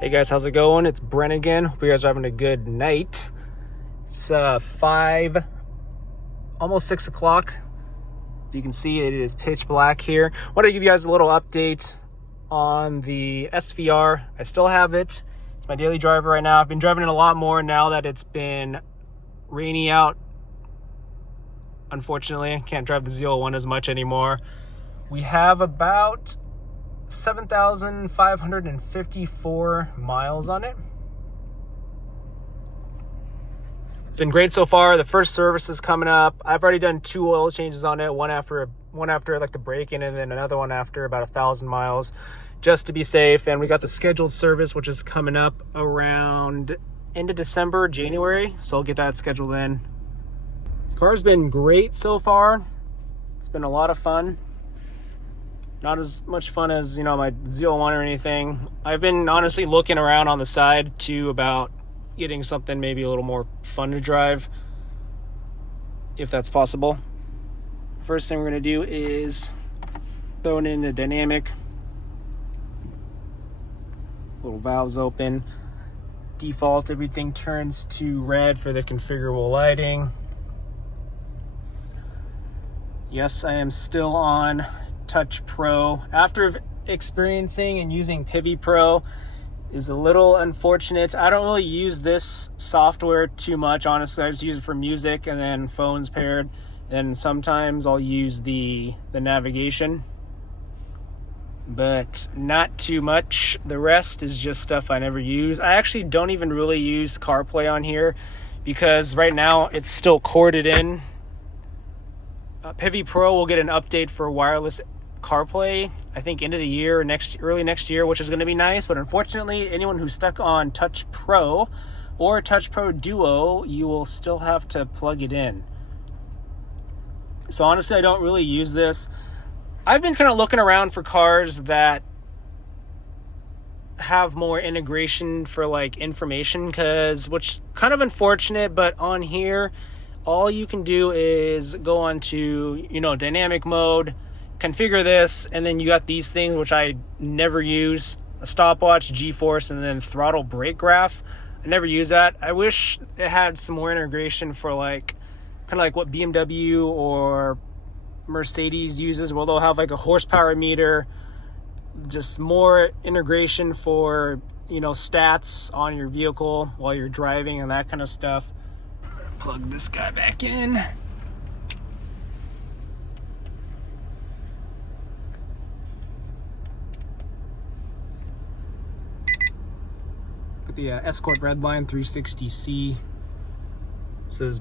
Hey guys, how's it going? It's Brent again. Hope you guys are having a good night. It's 5, almost 6 o'clock. You can see it is pitch black here. I want to give you guys a little update on the SVR. I still have it. It's my daily driver right now. I've been driving it a lot more now that it's been rainy out. Unfortunately, I can't drive the Z01 as much anymore. We have about 7,554 miles on it. It's been great so far. The first service is coming up. I've already done 2 oil changes on it, one after like the break-in, and then another one after about 1,000 miles, just to be safe. And we got the scheduled service, which is coming up around end of December, January. So I'll get that scheduled in. The car's been great so far. It's been a lot of fun. Not as much fun as, my Z01 or anything. I've been honestly looking around on the side too about getting something maybe a little more fun to drive, if that's possible. First thing we're going to do is throw it in a dynamic. Little valves open. Default, everything turns to red for the configurable lighting. Yes, I am still on Touch Pro. After experiencing and using Pivi Pro is a little unfortunate. I don't really use this software too much, honestly. I just use it for music and then phones paired, and sometimes I'll use the navigation, but not too much. The rest is just stuff I never use. I actually don't even really use CarPlay on here because right now it's still corded in. Pivi Pro will get an update for wireless CarPlay, I think end of the year, early next year, which is going to be nice. But unfortunately, anyone who's stuck on Touch Pro or Touch Pro Duo, you will still have to plug it in. So honestly, I don't really use this. I've been kind of looking around for cars that have more integration for like information, which kind of unfortunate, but on here, all you can do is go on to, dynamic mode, configure this, and then you got these things which I never use: a stopwatch, G-force, and then throttle brake graph. I never use that. I wish it had some more integration for kind of like what BMW or Mercedes uses, where they'll have like a horsepower meter, just more integration for stats on your vehicle while you're driving and that kind of stuff. Plug this guy back in. The Escort Redline 360C. This is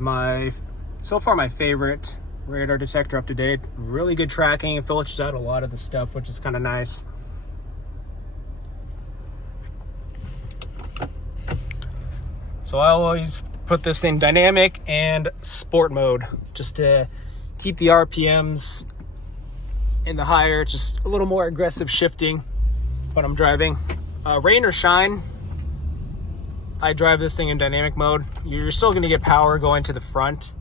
so far my favorite radar detector up to date. Really good tracking. It filters out a lot of the stuff, which is kind of nice. So I always put this in dynamic and sport mode just to keep the RPMs in the higher, just a little more aggressive shifting when I'm driving. Rain or shine, I drive this thing in dynamic mode. You're still going to get power going to the front.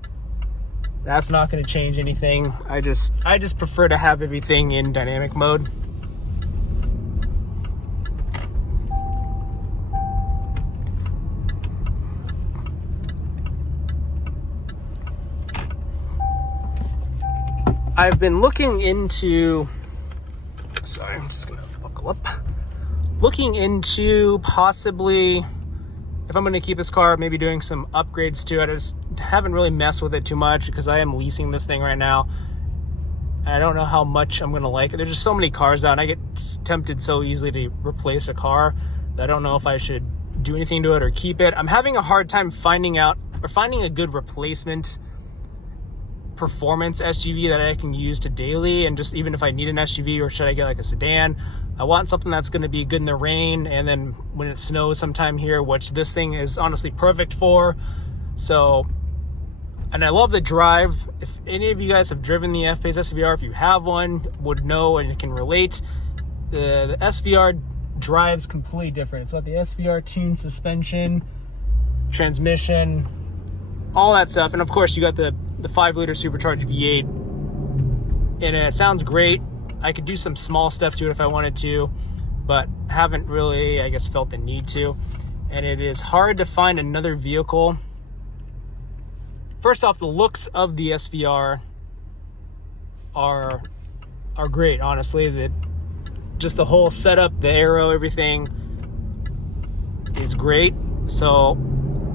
That's not going to change anything. I just prefer to have everything in dynamic mode. I've been looking into, I'm just going to buckle up. Looking into possibly, if I'm going to keep this car, maybe doing some upgrades to it. I just haven't really messed with it too much because I am leasing this thing right now. I don't know how much I'm going to like it. There's just so many cars out, and I get tempted so easily to replace a car that I don't know if I should do anything to it or keep it. I'm having a hard time finding a good replacement performance SUV that I can use to daily, and just even if I need an SUV, or should I get like a sedan. I want something that's going to be good in the rain and then when it snows sometime here, which this thing is honestly perfect for. So, and I love the drive. If any of you guys have driven the F-Pace SVR, if you have one, would know and can relate. The SVR drives completely different. It's got the SVR tuned suspension, transmission, all that stuff. And of course you got the 5-liter supercharged V8, and it sounds great. I could do some small stuff to it if I wanted to, but haven't really, I guess, felt the need to. And it is hard to find another vehicle. First off, the looks of the SVR are great, honestly. Just the whole setup, the aero, everything is great. So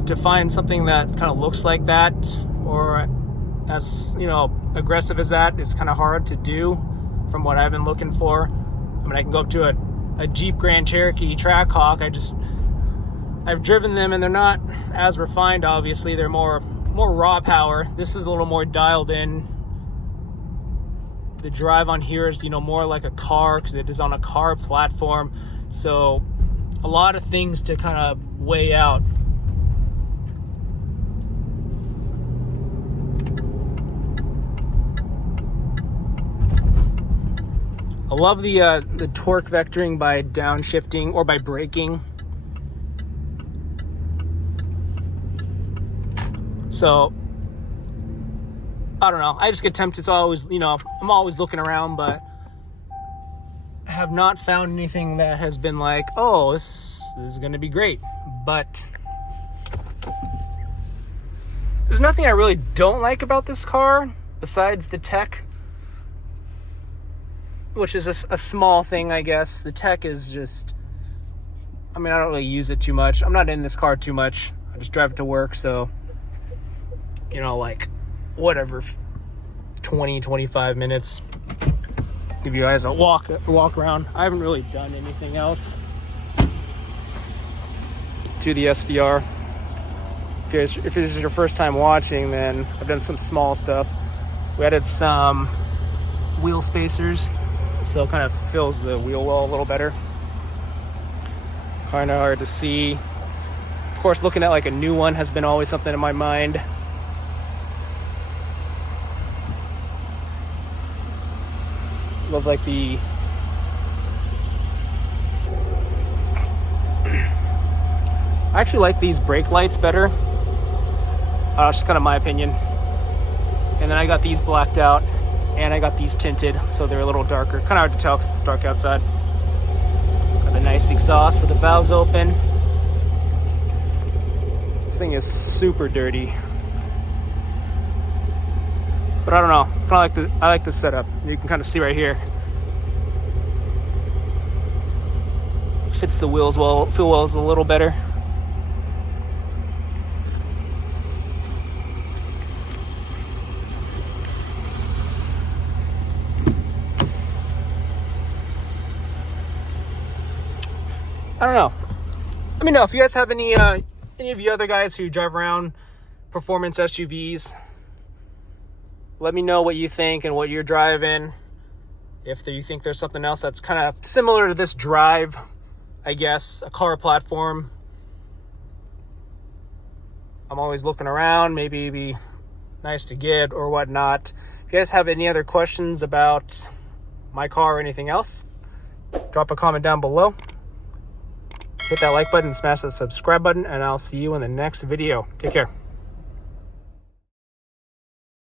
to find something that kind of looks like that, or as, you know, aggressive as that, is kind of hard to do from what I've been looking for. I mean, I can go up to a Jeep Grand Cherokee Trackhawk. I've driven them and they're not as refined, obviously. They're more raw power. This is a little more dialed in. The drive on here is, you know, more like a car because it is on a car platform. So a lot of things to kind of weigh out. I love the torque vectoring by downshifting or by braking. So I don't know. I just get tempted. So I'm always looking around, but I have not found anything that has been like, oh, this is going to be great. But there's nothing I really don't like about this car besides the tech, which is a small thing, I guess. The tech is just, I mean, I don't really use it too much. I'm not in this car too much. I just drive it to work. So, you know, like, whatever, 20-25 minutes. Give you guys a walk around. I haven't really done anything else to the SVR. If this is your first time watching, then I've done some small stuff. We added some wheel spacers, so it kind of fills the wheel well a little better. Kind of hard to see. Of course, looking at like a new one has been always something in my mind. Love like the I actually like these brake lights better. It's just kind of my opinion. And then I got these blacked out, and I got these tinted, so they're a little darker. Kind of hard to tell because it's dark outside. Got the nice exhaust with the valves open. This thing is super dirty, but I don't know. I like the setup. You can kind of see right here. Fits the wheels well. Feel wheels a little better. I don't know. Let me know if you guys have any of you other guys who drive around performance SUVs. Let me know what you think and what you're driving. If you think there's something else that's kind of similar to this drive, I guess, a car platform. I'm always looking around. Maybe it'd be nice to get or whatnot. If you guys have any other questions about my car or anything else, drop a comment down below. Hit that like button, smash that subscribe button, and I'll see you in the next video. Take care.